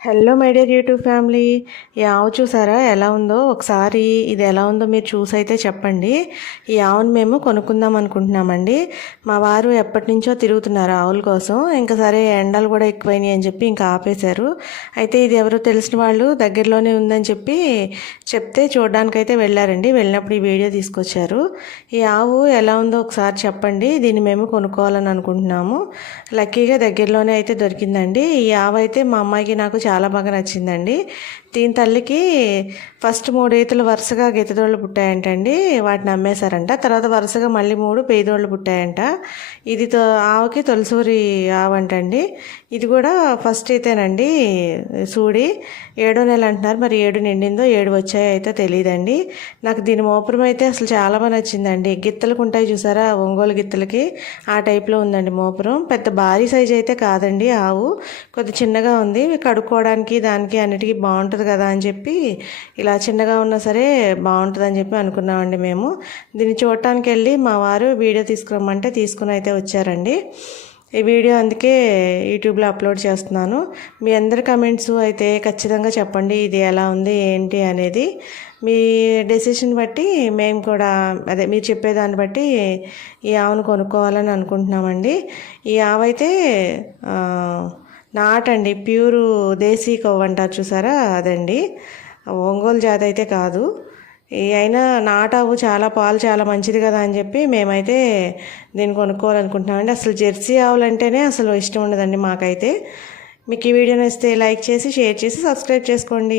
Hello my dear YouTube family. ఈ ఆవు చూసారా? ఎలా ఉందో? ఒకసారి ఇది ఎలా ఉందో మీరు చూసైతే చెప్పండి. ఈ ఆవును మేము కొనుక్కుందాం అనుకుంటున్నామండి. మా వారు ఎప్పటి నుంచో తిరుగుతున్నారు ఆవుల కోసం. ఇంకా సరే ఎండలు కూడా ఎక్కువైనాయి అని చెప్పి ఇంకా ఆపేశారు. అయితే ఇది ఎవరో తెలిసిన వాళ్ళు దగ్గరలోనే ఉందని చెప్పి చెప్తే చూడడానికైతే వెళ్ళారండి. వెళ్ళినప్పుడు ఈ వీడియో తీసుకొచ్చారు. ఈ ఆవు ఎలా ఉందో ఒకసారి చెప్పండి. దీన్ని మేము కొనుక్కోవాలని అనుకుంటున్నాము. లక్కీగా దగ్గరలోనే అయితే దొరికిందండి. ఈ ఆవు అయితే మా అమ్మాయికి నాకు చాలా బాగా నచ్చిందండి. దీని తల్లికి ఫస్ట్ మూడు ఈతలు వరుసగా గెతదోళ్ళు పుట్టాయంటండి. వాటిని అమ్మేశారంట. తర్వాత వరుసగా మళ్ళీ మూడు పేదోళ్ళు పుట్టాయంట. ఇది ఆవుకి తొలసూరి ఆవంటండి. ఇది కూడా ఫస్ట్ అయితేనండి సూడి ఏడో నెల అంటున్నారు. మరి ఏడు నిండిందో ఏడు వచ్చాయో అయితే తెలియదండి నాకు దీని మోపురం అయితే అసలు చాలా బాగా నచ్చిందండి. గిత్తలకు ఉంటాయి చూసారా? ఒంగోలు గిత్తలకి ఆ టైప్లో ఉందండి మోపురం. పెద్ద భారీ సైజ్ అయితే కాదండి ఆవు. కొద్ది చిన్నగా ఉంది. కడుక్కోవడానికి దానికి అన్నిటికీ బాగుంటుంది కదా అని చెప్పి ఇలా చిన్నగా ఉన్నా సరే బాగుంటుందని చెప్పి అనుకున్నామండి మేము. దీన్ని చూడటానికి వెళ్ళి మా వారు వీడియో తీసుకురమ్మంటే తీసుకుని అయితే వచ్చారండి. ఈ వీడియో అందుకే యూట్యూబ్లో అప్లోడ్ చేస్తున్నాను. మీ అందరి కమెంట్స్ అయితే ఖచ్చితంగా చెప్పండి ఇది ఎలా ఉంది ఏంటి అనేది. మీ డెసిషన్ బట్టి మేము కూడా అదే మీరు చెప్పేదాన్ని బట్టి ఈ ఆవును కొనుక్కోవాలని అనుకుంటున్నామండి. ఈ ఆవు అయితే నాటండి ప్యూరు దేశీ కొవ్వు అంటారు చూసారా? అదండి. ఒంగోలు జాతి అయితే కాదు. అయినా నాటావు చాలా పాలు చాలా మంచిది కదా అని చెప్పి మేమైతే దీన్ని కొనుక్కోవాలనుకుంటున్నామండి. అసలు జెర్సీ ఆవులంటేనే అసలు ఇష్టం ఉండదండి మాకైతే. మీకు ఈ వీడియో నచ్చితే లైక్ చేసి షేర్ చేసి సబ్స్క్రైబ్ చేసుకోండి.